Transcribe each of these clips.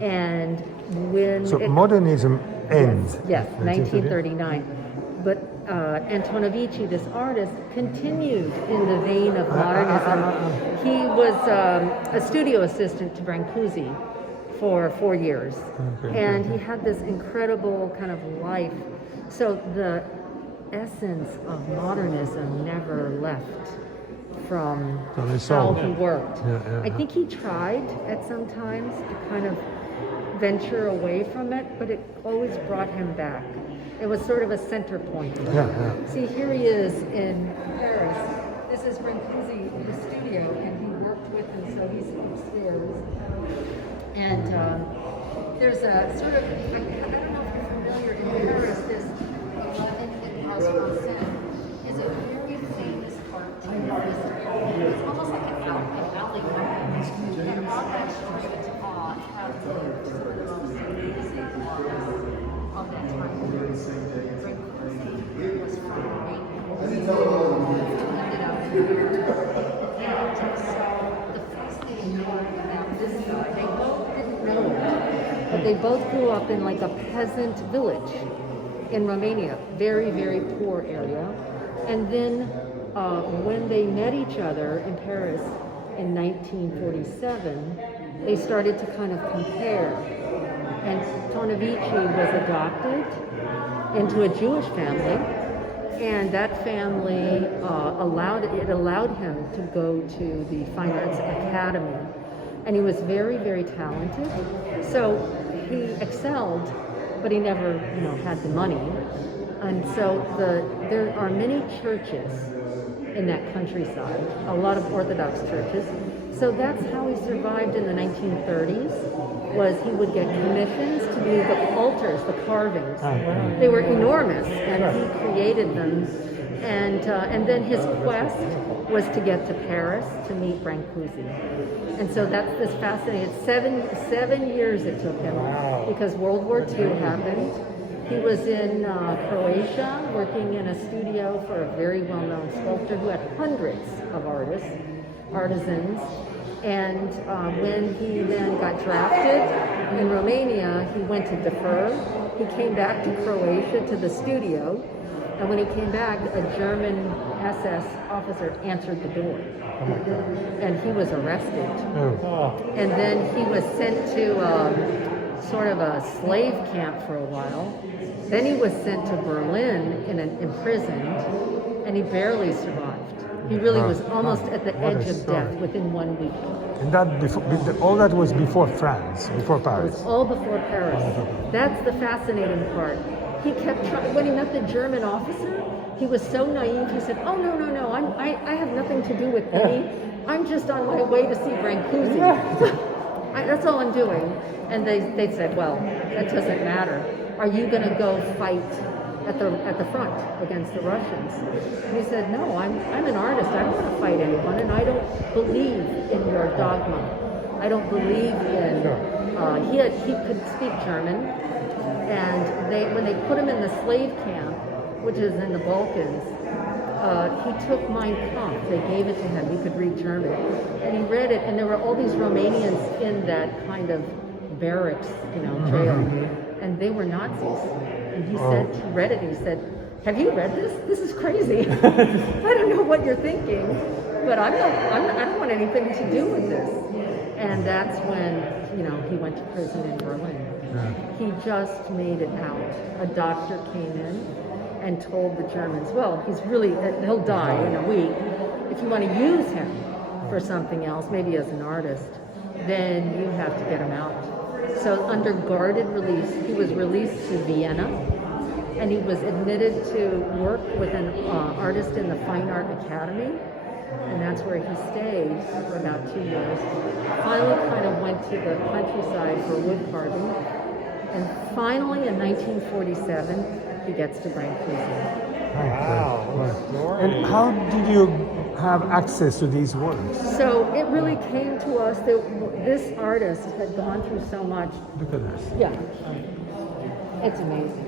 And when So modernism ends. yes, 1930? 1939. But Antonovici, this artist, continued in the vein of modernism. He was a studio assistant to Brancusi for 4 years. And he had this incredible kind of life. So the essence of modernism never left from From his how soul. he worked. Yeah. I think he tried at some times to kind of venture away from it, but it always brought him back. It was sort of a center point. Yeah. See, here he is in Paris. This is Brancusi in the studio, and he worked with him, so he's upstairs. And there's a sort of, I don't know if you're familiar, in Paris, this in Marseille is a very famous art artist area. It's almost like an alleyway. And on that street have lived some of the most amazing artists of that time period. Brancusi was from Romania. He ended up here. And so the fascinating part about this guy, they both didn't know it, but they both grew up in like a peasant village in Romania, very, very poor area. And then when they met each other in Paris in 1947, they started to kind of compare. And Tonovici was adopted into a Jewish family, and that family allowed him to go to the Fine Arts Academy, and he was very, very talented. So he excelled, but he never, had the money. And so there are many churches in that countryside, a lot of Orthodox churches. So that's how he survived in the 1930s, was he would get commissions to do the altars, the carvings. They were enormous, and he created them. And then his quest was to get to Paris to meet Brancusi. And so that's this fascinating. 7 years it took him, because World War II happened. He was in Croatia working in a studio for a very well-known sculptor who had hundreds of artisans. And when he then got drafted in Romania, he went to defer. He came back to Croatia to the studio. And when he came back, a German SS officer answered the door. And he was arrested. And then he was sent to sort of a slave camp for a while. Then he was sent to Berlin imprisoned, and he barely survived. He really was almost at the edge of death within 1 week. And all that was before France, before It Paris. was all before Paris. That's the fascinating part. He kept trying. When he met the German officer, he was so naive. He said, "Oh no, I have nothing to do with any. I'm just on my way to see Brancusi. That's all I'm doing." And they said, "Well, that doesn't matter. Are you going to go fight at the front against the Russians?" And he said, "No, I'm an artist. I don't want to fight anyone, and I don't believe in your dogma. I don't believe in." He could speak German, and when they put him in the slave camp, which is in the Balkans, he took Mein Kampf. They gave it to him. He could read German, and he read it. And there were all these Romanians in that kind of barracks, jail, and they were Nazis. And he read it, and he said, "Have you read this? This is crazy. I don't know what you're thinking, but I don't want anything to do with this." And that's when, he went to prison in Berlin. He just made it out. A doctor came in and told the Germans, "Well, he'll die in a week. If you want to use him for something else, maybe as an artist, then you have to get him out." So under guarded release, he was released to Vienna, and he was admitted to work with an artist in the Fine Art Academy, and that's where he stayed for about 2 years. Finally kind of went to the countryside for wood carving, and finally in 1947, he gets to Brancusi. And how did you have access to these works? So it really came to us that this artist had gone through so much. Look at this. Yeah, it's amazing.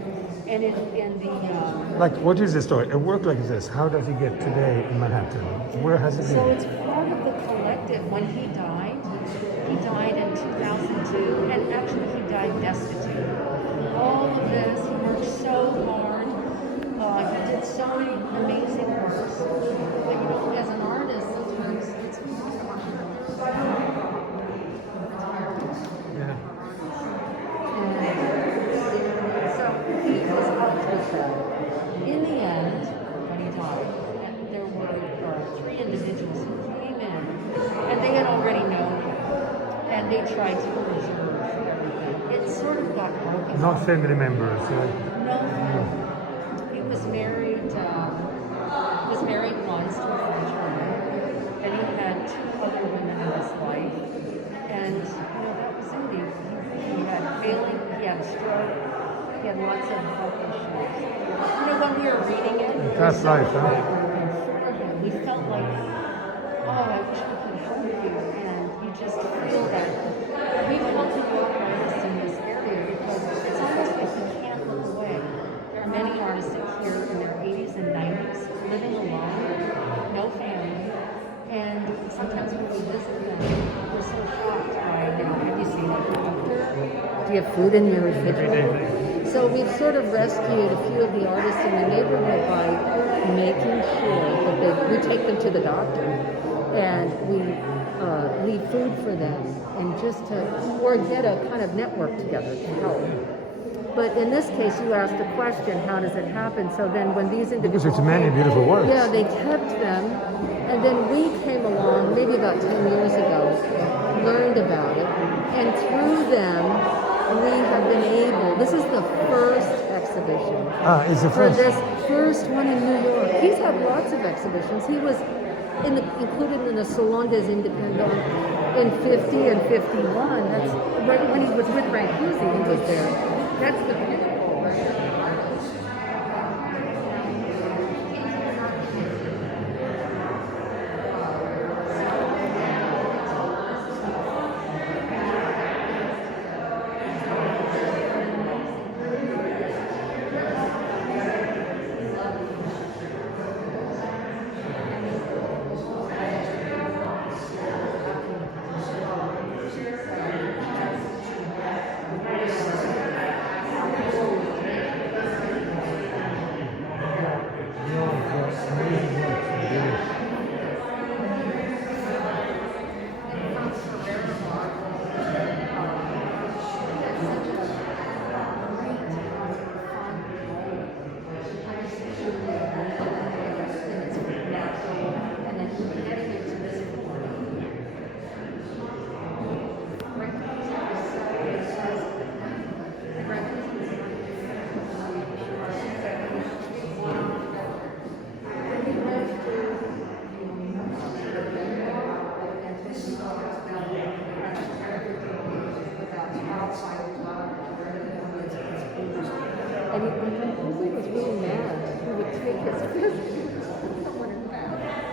And in the Like, what is the story? A work like this, how does it get today in Manhattan? Where has it so been? it's part of the collective. When he died in 2002, and actually died destitute. All of this, he worked so hard. He did so many amazing works. But you know, as an artist, sometimes it's Yeah. so he was up with them. In the end, when he died, there were 3 individuals who came in, and they had already known him, and they tried to preserve everything. It sort of got broken. Not family members. No. He was married. Once to a French woman, and he had 2 other women in his life, and you know that was it. He had failing. He had a stroke. He had lots of health issues. You know, when we were reading it, That's life, huh? for him, we felt like, oh, I wish we could help you, and you just feel that we've helped a lot of artists in this area because it's almost like you can't look away. There are many artists here in their 80s and 90s living alone, no family, and sometimes when we visit them, we're so shocked by, you know, have you seen a doctor? Do you have food in your refrigerator? So we've sort of rescued a few of the artists in the neighborhood by making sure that we take them to the doctor and we leave food for them and just to, or get a kind of network together to help. But in this case, you asked the question, how does it happen? So then when these Because individuals... it's many beautiful works. Yeah, they kept them, and then we came along, maybe about 10 years ago, learned about it, and through them, we have been able... This is the first exhibition. It's the For first. this first one in New York. He's had lots of exhibitions. He was included in the Salon des Indépendants in 50 and 51. That's right when he was with Brancusi, he was there. That's the pinnacle, right? And he was really mad. He would take his fist and put someone in the back.